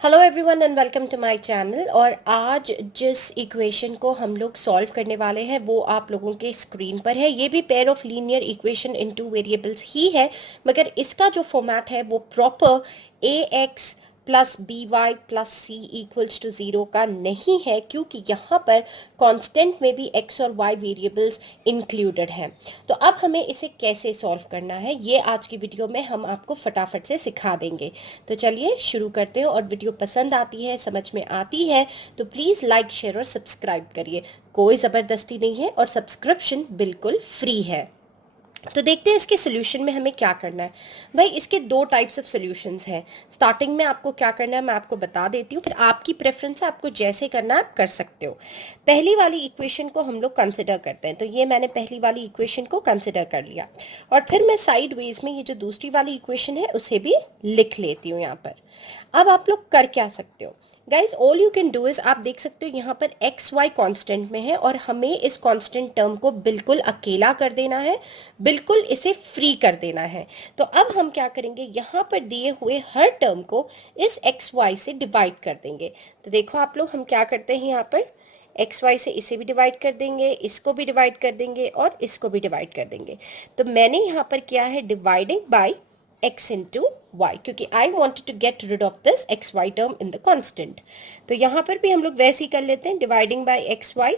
Hello everyone and welcome to my channel. और आज जिस इक्वेशन को हम लोग सॉल्व करने वाले हैं वो आप लोगों के स्क्रीन पर है। ये भी pair of linear equation in two variables ही है, मगर इसका जो फॉर्मेट है वो proper A X plus B Y plus C equals to zero का नहीं है, क्योंकि यहाँ पर कांस्टेंट में भी एक्स और वाई वेरिएबल्स इंक्लूडेड हैं। तो अब हमें इसे कैसे सॉल्व करना है ये आज की वीडियो में हम आपको फटाफट से सिखा देंगे। तो चलिए शुरू करते हैं। और वीडियो पसंद आती है, समझ में आती है तो प्लीज़ लाइक शेयर और सब्सक्राइब करिए। कोई ज़बरदस्ती नहीं है और सब्सक्रिप्शन बिल्कुल फ्री है। तो देखते हैं इसके सोल्यूशन में हमें क्या करना है। भाई इसके दो टाइप्स ऑफ सोल्यूशंस हैं। स्टार्टिंग में आपको क्या करना है मैं आपको बता देती हूँ, फिर आपकी प्रेफरेंस है, आपको जैसे करना है आप कर सकते हो। पहली वाली इक्वेशन को हम लोग कंसिडर करते हैं। तो ये मैंने पहली वाली इक्वेशन को कंसिडर कर लिया और फिर मैं साइड वेज में ये जो दूसरी वाली इक्वेशन है उसे भी लिख लेती हूँ यहाँ पर। अब आप लोग कर क्या सकते हो guys, all you can do is, आप देख सकते हो यहाँ पर एक्स वाई कांस्टेंट में है और हमें इस कांस्टेंट टर्म को बिल्कुल अकेला कर देना है, बिल्कुल इसे फ्री कर देना है। तो अब हम क्या करेंगे, यहाँ पर दिए हुए हर टर्म को इस एक्स वाई से डिवाइड कर देंगे। तो देखो आप लोग, हम क्या करते हैं यहाँ पर एक्स वाई से इसे भी डिवाइड कर देंगे, इसको भी डिवाइड कर देंगे और इसको भी डिवाइड कर देंगे। तो मैंने यहाँ पर किया है dividing by x into y, क्योंकि I wanted to get rid of this x y term in the constant। तो यहाँ पर भी हम लोग वैसे ही कर लेते हैं, डिवाइडिंग बाय एक्स वाई।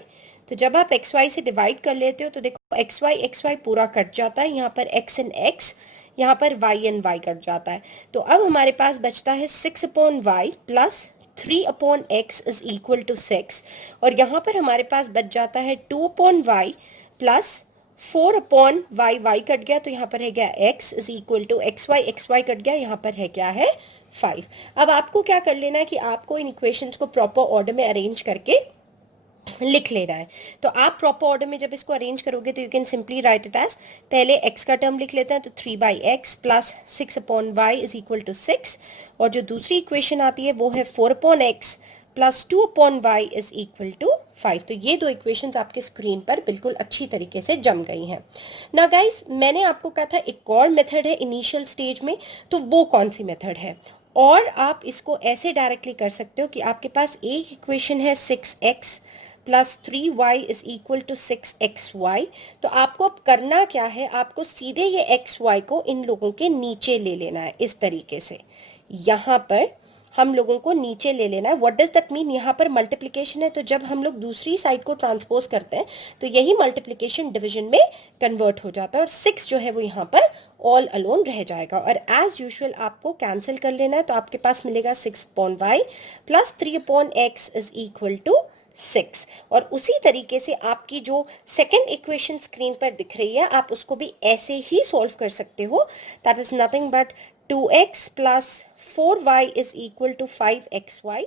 तो जब आप एक्स वाई से डिवाइड कर लेते हो तो देखो एक्स वाई पूरा कट जाता है, यहाँ पर x एंड x, यहाँ पर y एंड y कट जाता है। तो अब हमारे पास बचता है 6/y plus 3/x is equal to 6, और यहाँ पर हमारे पास बच जाता है 2/y plus 4/y, y cut गया तो यहाँ पर है क्या x is equal to x y कट गया, यहाँ पर है क्या है 5। अब आपको क्या कर लेना है कि आपको इन इक्वेशंस को प्रॉपर ऑर्डर में अरेंज करके लिख लेना है। तो आप प्रॉपर ऑर्डर में जब इसको अरेंज करोगे तो you can simply write it as, पहले x का टर्म लिख लेते हैं तो 3/x plus 6/y is equal to 6, और जो दूसरी इक्वेशन आती है वो है 4/x plus 2/y is equal to 5। तो ये दो इक्वेशंस आपके स्क्रीन पर बिल्कुल अच्छी तरीके से जम गई हैं ना गाइस। मैंने आपको कहा था एक और मेथड है इनिशियल स्टेज में, तो वो कौन सी मेथड है? और आप इसको ऐसे डायरेक्टली कर सकते हो कि आपके पास एक इक्वेशन है 6x plus 3y is equal to 6xy। तो आपको अब करना क्या है, आपको सीधे ये xy को इन लोगों के नीचे ले लेना है इस तरीके से। यहाँ पर हम लोगों को नीचे ले लेना है। व्हाट डज दैट मीन, यहाँ पर मल्टीप्लिकेशन है तो जब हम लोग दूसरी साइड को ट्रांसपोज करते हैं तो यही मल्टीप्लिकेशन डिवीजन में कन्वर्ट हो जाता है और 6 जो है वो यहाँ पर ऑल अलोन रह जाएगा। और एज यूजुअल आपको कैंसिल कर लेना है, तो आपके पास मिलेगा 6/y plus 3/x is equal to 6। और उसी तरीके से आपकी जो सेकेंड इक्वेशन स्क्रीन पर दिख रही है आप उसको भी ऐसे ही सॉल्व कर सकते हो। That is nothing but 2x plus 4y is equal to 5xy।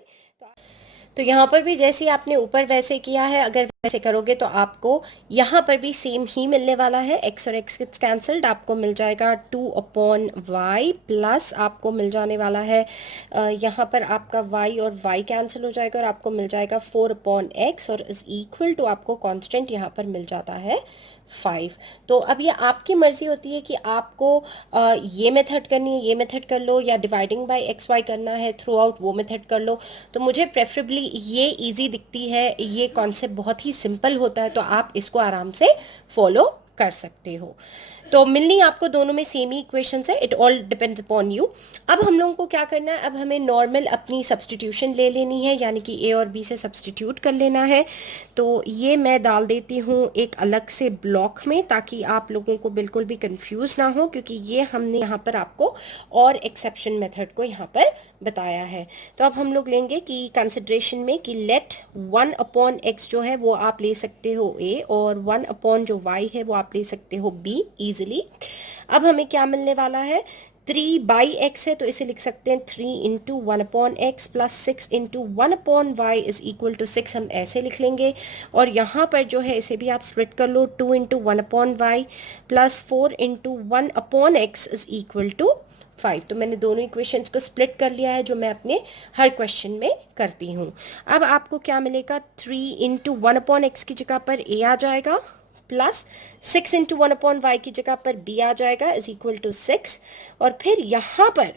तो यहाँ पर भी जैसे आपने ऊपर वैसे किया है, अगर वैसे करोगे तो आपको यहाँ पर भी सेम ही मिलने वाला है। x और x गट्स कैंसल्ड, आपको मिल जाएगा 2/y प्लस आपको मिल जाने वाला है यहाँ पर आपका y और y कैंसिल हो जाएगा और आपको मिल जाएगा 4/x और इज इक्वल टू आपको कांस्टेंट यहाँ पर मिल जाता है 5। तो अब ये आपकी मर्जी होती है कि आपको ये मेथड करनी है, ये मेथड कर लो, या डिवाइडिंग बाय एक्स वाई करना है थ्रू आउट, वो मेथड कर लो। तो मुझे प्रेफरेबली ये इजी दिखती है, ये कॉन्सेप्ट बहुत ही सिंपल होता है, तो आप इसको आराम से फॉलो कर सकते हो। तो मिलनी आपको दोनों में सेम ही इक्वेशंस है, it all depends upon you. अब हम लोगों को क्या करना है, अब हमें नॉर्मल अपनी सब्सटीट्यूशन ले लेनी है, यानी कि ए और बी से सब्सटीट्यूट कर लेना है। तो ये मैं डाल देती हूँ एक अलग से ब्लॉक में ताकि आप लोगों को बिल्कुल भी कंफ्यूज ना हो, क्योंकि ये हमने यहाँ पर आपको और एक्सेप्शन मेथड को यहाँ पर बताया है। तो अब हम लोग लेंगे कि कंसिडरेशन में कि लेट 1/x जो है वो आप ले सकते हो a, और 1 जो y है वो आप ले सकते हो b इजिली। अब हमें क्या मिलने वाला है, 3/x है तो इसे लिख सकते हैं 3 into 1/x plus 6 into 1/y is equal to 6, हम ऐसे लिख लेंगे। और यहाँ पर जो है इसे भी आप स्प्लिट कर लो, 2 into 1/y plus 4 into 1/x is equal to 5। तो मैंने दोनों इक्वेशंस को स्प्लिट कर लिया है, जो मैं अपने हर क्वेश्चन में करती हूँ। अब आपको क्या मिलेगा, 3 इंटू 1/x की जगह पर a आ जाएगा प्लस 6 इंटू 1/y की जगह पर b आ जाएगा इज इक्वल टू 6। और फिर यहाँ पर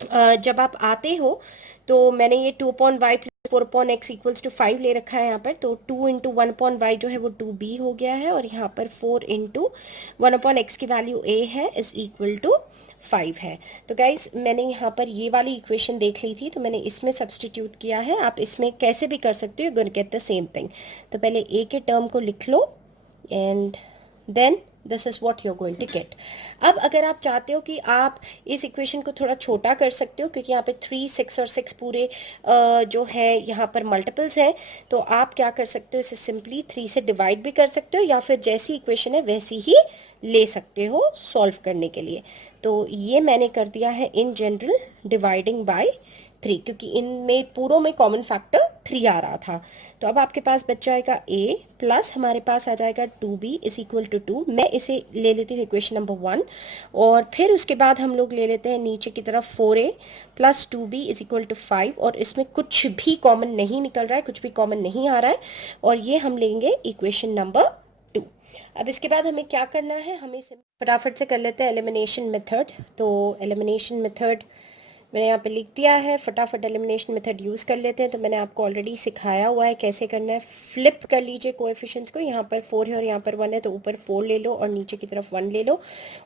जब आप आते हो तो मैंने ये 2/y plus 4/x equals to 5 ले रखा है यहाँ पर, तो 2 इंटू 1/y जो है वो 2b हो गया है, और यहाँ पर 4 इंटू 1/x की वैल्यू a है इज इक्वल टू 5 है। तो गाइज मैंने यहाँ पर ये वाली इक्वेशन देख ली थी, तो मैंने इसमें सब्सटीट्यूट किया है। आप इसमें कैसे भी कर सकते हो, you gonna get the same thing. तो पहले a के टर्म को लिख लो and then this is what you are going to get. अब अगर आप चाहते हो कि आप इस इक्वेशन को थोड़ा छोटा कर सकते हो, क्योंकि यहाँ पे 3, 6 और 6 पूरे जो है यहाँ पर मल्टीपल्स हैं, तो आप क्या कर सकते हो, इसे सिंपली 3 से डिवाइड भी कर सकते हो, या फिर जैसी इक्वेशन है वैसी ही ले सकते हो सॉल्व करने के लिए। तो ये मैंने कर दिया है इन जनरल डिवाइडिंग बाय 3, क्योंकि इनमें पूरों में कॉमन फैक्टर 3 आ रहा था। तो अब आपके पास बच जाएगा a प्लस हमारे पास आ जाएगा 2b इज इक्वल टू 2। मैं इसे ले लेती हूँ इक्वेशन नंबर 1, और फिर उसके बाद हम लोग ले लेते हैं नीचे की तरफ 4a plus 2b is equal to 5, और इसमें कुछ भी कॉमन नहीं निकल रहा है, कुछ भी कॉमन नहीं आ रहा है, और ये हम लेंगे इक्वेशन नंबर 2। अब इसके बाद हमें क्या करना है, हमें फटाफट से कर लेते हैं एलिमिनेशन मेथड। तो एलिमिनेशन मेथड मैंने यहाँ पे लिख दिया है, फटाफट एलिमिनेशन मेथड यूज़ कर लेते हैं। तो मैंने आपको ऑलरेडी सिखाया हुआ है कैसे करना है। फ्लिप कर लीजिए कोएफिशिएंट्स को, यहाँ पर 4 है और यहाँ पर 1 है, तो ऊपर 4 ले लो और नीचे की तरफ 1 ले लो,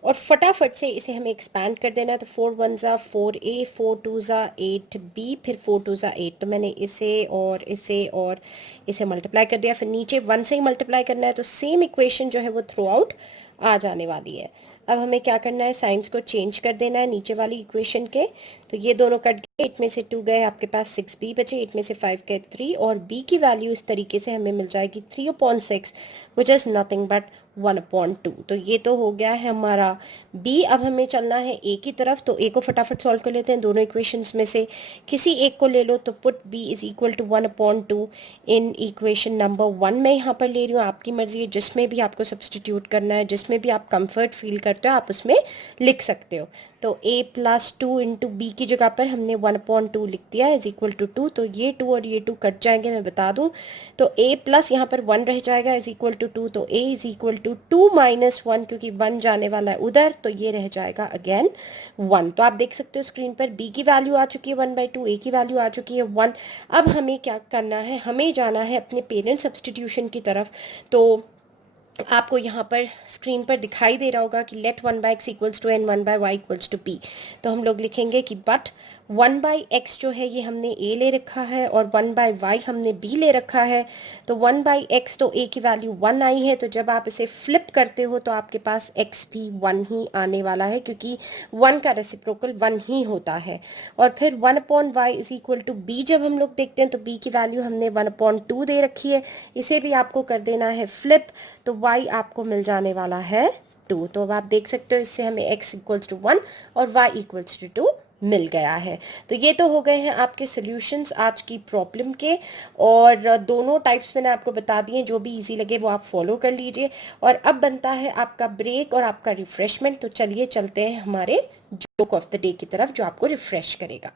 और फटाफट से इसे हमें एक्सपैंड कर देना है। तो 4 1 ज़ा 4a, 4 2 ज़ा 8b, फिर 4 2 ज़ा 8। तो मैंने इसे और इसे मल्टीप्लाई कर दिया, फिर नीचे 1 से ही मल्टीप्लाई करना है, तो सेम इक्वेशन जो है वो थ्रू आउट आ जाने वाली है। अब हमें क्या करना है, साइंस को चेंज कर देना है नीचे वाली इक्वेशन के। तो ये दोनों कट गए, 8 में से 2 गए, आपके पास 6b बचे, 8 में से 5 गए 3, और b की वैल्यू इस तरीके से हमें मिल जाएगी 3/6 विच इज़ नथिंग बट 1/2। तो ये तो हो गया है हमारा b। अब हमें चलना है a की तरफ, तो a को फटाफट सॉल्व कर लेते हैं। दोनों इक्वेशंस में से किसी एक को ले लो, तो put b is equal to 1/2 in equation number 1 मैं यहाँ पर ले रही हूँ, आपकी मर्जी है, जिसमें भी आपको सब्सटीट्यूट करना है, जिसमें भी आप कंफर्ट फील करते हो आप उसमें लिख सकते हो। तो a प्लस 2 इंटू बी की जगह पर हमने 1/2 लिख दिया इज इक्वल टू 2। तो ये 2 और ये 2 कट जाएंगे, मैं बता दूं। तो a प्लस यहाँ पर 1 रह जाएगा इज इक्वल टू 2, तो a is equal to 2 minus 1, क्योंकि 1 जाने वाला है उधर, तो ये रह जाएगा अगेन 1। तो आप देख सकते हो स्क्रीन पर b की वैल्यू आ चुकी है 1/2, a की वैल्यू आ चुकी है 1। अब हमें क्या करना है, हमें जाना है अपने पेरेंट सब्सटीट्यूशन की तरफ। तो आपको यहाँ पर स्क्रीन पर दिखाई दे रहा होगा कि let 1/x equals to and 1/y equals to b। तो हम लोग लिखेंगे कि बट 1/x जो है ये हमने a ले रखा है, और 1/y हमने b ले रखा है। तो 1/x तो a की वैल्यू 1 आई है, तो जब आप इसे फ्लिप करते हो तो आपके पास x भी 1 ही आने वाला है, क्योंकि 1 का रेसिप्रोकल 1 ही होता है। और फिर 1/y is equal to b जब हम लोग देखते हैं, तो b की वैल्यू हमने 1/2 दे रखी है, इसे भी आपको कर देना है फ्लिप, तो y आपको मिल जाने वाला है 2। तो अब आप देख सकते हो इससे हमें x इक्वल्स टू 1 और y इक्वल्स टू 2 मिल गया है। तो ये तो हो गए हैं आपके सॉल्यूशंस आज की प्रॉब्लम के, और दोनों टाइप्स मैंने आपको बता दिए, जो भी इजी लगे वो आप फॉलो कर लीजिए। और अब बनता है आपका ब्रेक और आपका रिफ्रेशमेंट। तो चलिए चलते हैं हमारे जोक ऑफ द डे की तरफ, जो आपको रिफ्रेश करेगा।